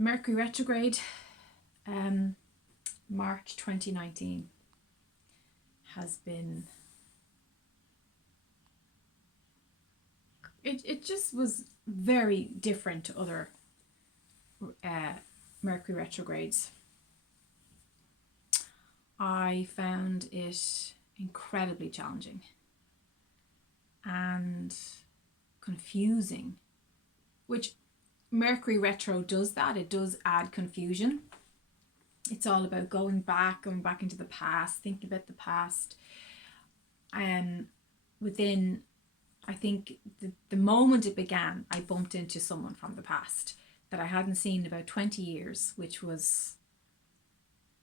Mercury retrograde, March 2019, has been, it just was very different to other Mercury retrogrades. I found it incredibly challenging and confusing, which Mercury retro does that. It does add confusion. It's all about going back into the past, thinking about the past. Within, I think, the moment it began, I bumped into someone from the past that I hadn't seen in about 20 years, which was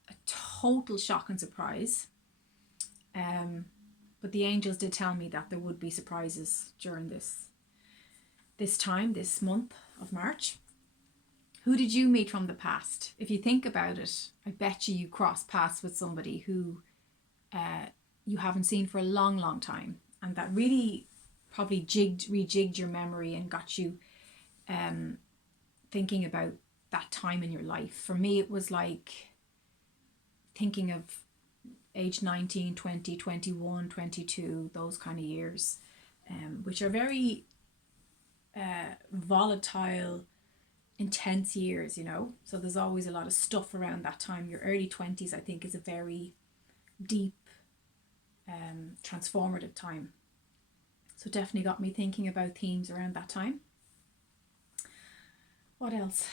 a total shock and surprise. But the angels did tell me that there would be surprises during this month of March. Who did you meet from the past? If you think about it, I bet you crossed paths with somebody who you haven't seen for a long, long time, and that really probably rejigged your memory and got you thinking about that time in your life. For me, it was like thinking of age 19, 20, 21, 22, those kind of years, which are very volatile, intense years, you know. So there's always a lot of stuff around that time. Your early 20s, I think, is a very deep, transformative time. So definitely got me thinking about themes around that time. What else?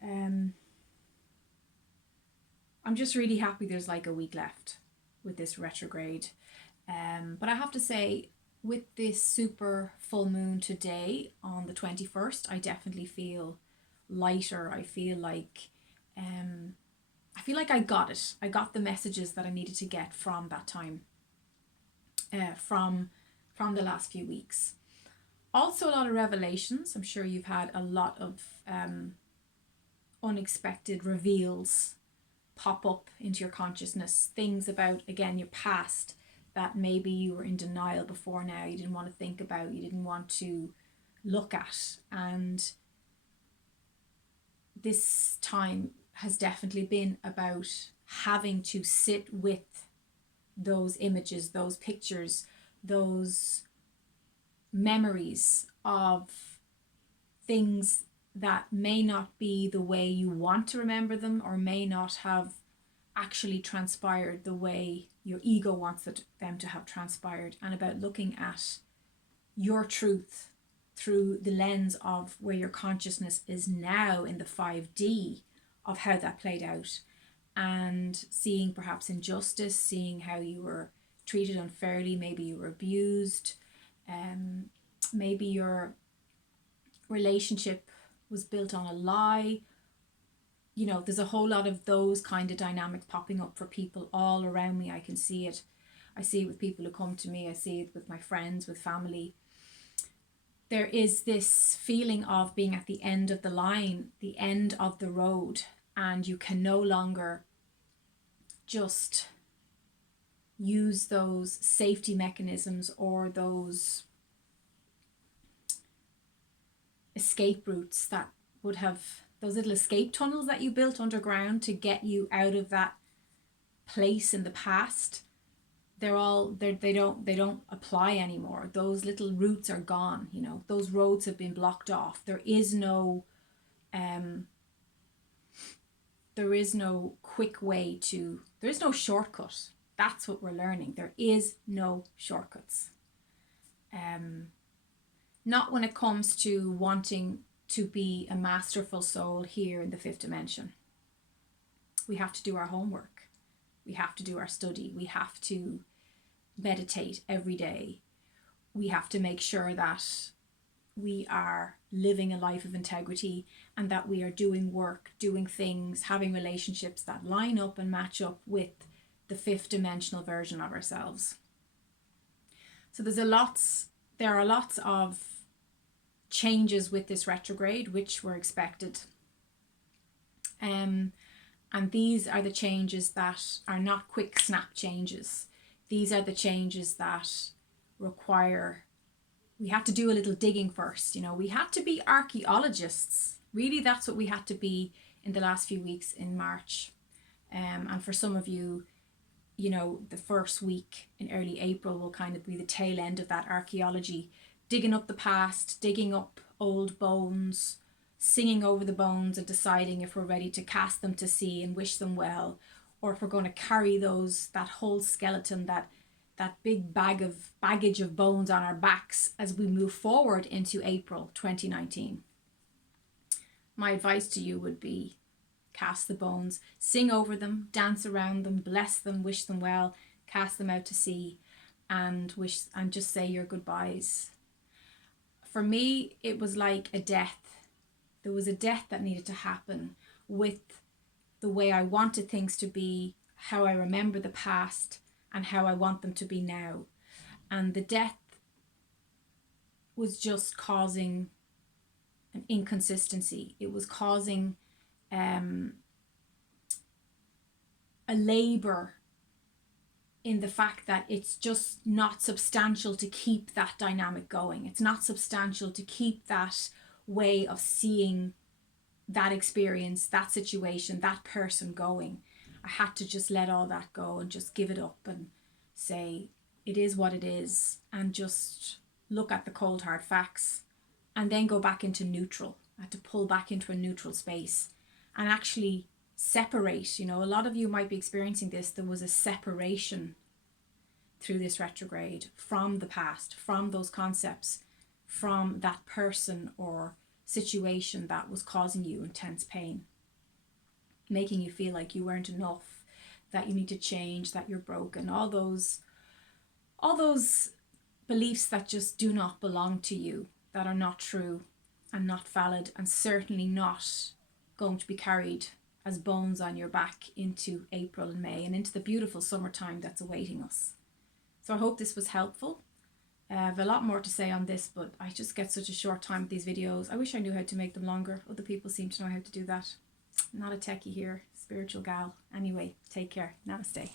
I'm just really happy there's like a week left with this retrograde. But I have to say, with this super full moon today on the 21st, I definitely feel lighter. I feel like I got it. I got the messages that I needed to get from that time, from the last few weeks. Also a lot of revelations. I'm sure you've had a lot of unexpected reveals pop up into your consciousness. Things about, again, your past that maybe you were in denial before now. You didn't want to think about, you didn't want to look at. And this time has definitely been about having to sit with those images, those pictures, those memories of things that may not be the way you want to remember them, or may not have actually transpired the way your ego wants them to have transpired, and about looking at your truth through the lens of where your consciousness is now in the 5D of how that played out, and seeing perhaps injustice, seeing how you were treated unfairly, maybe you were abused, maybe your relationship was built on a lie. You know, there's a whole lot of those kind of dynamics popping up for people all around me. I can see it. I see it with people who come to me. I see it with my friends, with family. There is this feeling of being at the end of the line, the end of the road, and you can no longer just use those safety mechanisms or those escape routes that would have, those little escape tunnels that you built underground to get you out of that place in the past. They don't apply anymore. Those little routes are gone. You know, those roads have been blocked off. There is no quick way to, there is no shortcut. That's what we're learning. There is no shortcuts. Not when it comes to wanting to be a masterful soul here in the fifth dimension. We have to do our homework. We have to do our study. We have to meditate every day. We have to make sure that we are living a life of integrity, and that we are doing work, doing things, having relationships that line up and match up with the fifth dimensional version of ourselves. So there are lots of changes with this retrograde, which were expected. And these are the changes that are not quick snap changes. These are the changes that require, we had to do a little digging first. You know, we had to be archaeologists. Really, that's what we had to be in the last few weeks in March. And for some of you, you know, the first week in early April will kind of be the tail end of that archaeology, digging up the past, digging up old bones, singing over the bones and deciding if we're ready to cast them to sea and wish them well, or if we're going to carry that whole skeleton, that big baggage of bones on our backs as we move forward into April 2019. My advice to you would be cast the bones, sing over them, dance around them, bless them, wish them well, cast them out to sea, and just say your goodbyes. For me, it was like a death. There was a death that needed to happen with the way I wanted things to be, how I remember the past, and how I want them to be now. And the death was just causing an inconsistency. It was causing a labor in the fact that it's just not substantial to keep that dynamic going. It's not substantial to keep that way of seeing that experience, that situation, that person going. I had to just let all that go and just give it up and say it is what it is, and just look at the cold hard facts, and then go back into neutral. I had to pull back into a neutral space and actually separate. You know, a lot of you might be experiencing this. There was a separation through this retrograde from the past, from those concepts, from that person or situation that was causing you intense pain, making you feel like you weren't enough, that you need to change, that you're broken, all those beliefs that just do not belong to you, that are not true and not valid, and certainly not going to be carried as bones on your back into April and May and into the beautiful summertime that's awaiting us. So I hope this was helpful. I have a lot more to say on this, but I just get such a short time with these videos. I wish I knew how to make them longer. Other people seem to know how to do that. I'm not a techie here, spiritual gal. Anyway, take care. Namaste.